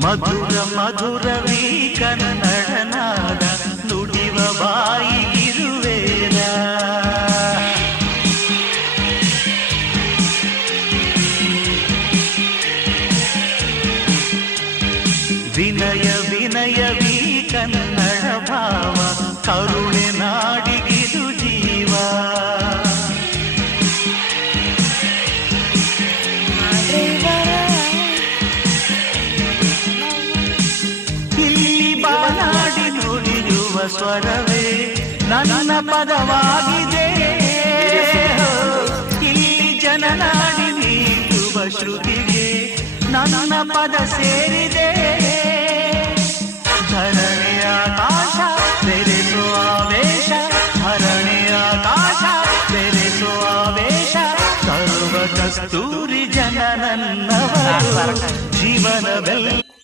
ಮಧುರ ಮಧುರವೀ ಕನ್ನಡ ನಾದ ನುಡಿವ ಬಾಯಿಗಿರುವೇರ. ವಿನಯ ವಿನಯವೀ ಕನ್ನಡ ಭಾವ ಕರುಣೆ ನಾಡಿಗಿದು ಜೀವ. ಇಲ್ಲಿ ಬಾನಾಡಿ ನುಡಿಯುವ ಸ್ವರವೇ ನನ್ನ ಪದವಾಗಿದೆ. ಇಲ್ಲಿ ಜನನಾಡಿ ನೀಡುವ ಶ್ರುತಿಗೆ ನನ್ನ ಪದ ಸೇರಿದೆ. ಧರಣಿಯ ಆಕಾಶ ಬೆರೆಸುವ ಆವೇಶ, ಧರಣಿಯ ಆಕಾಶ ಬೆರೆಸುವ ಆವೇಶ. ಸರ್ವ ಕಸ್ತೂರಿ ಜನ ನನ್ನವರು, ಜೀವನವೆಲ್ಲ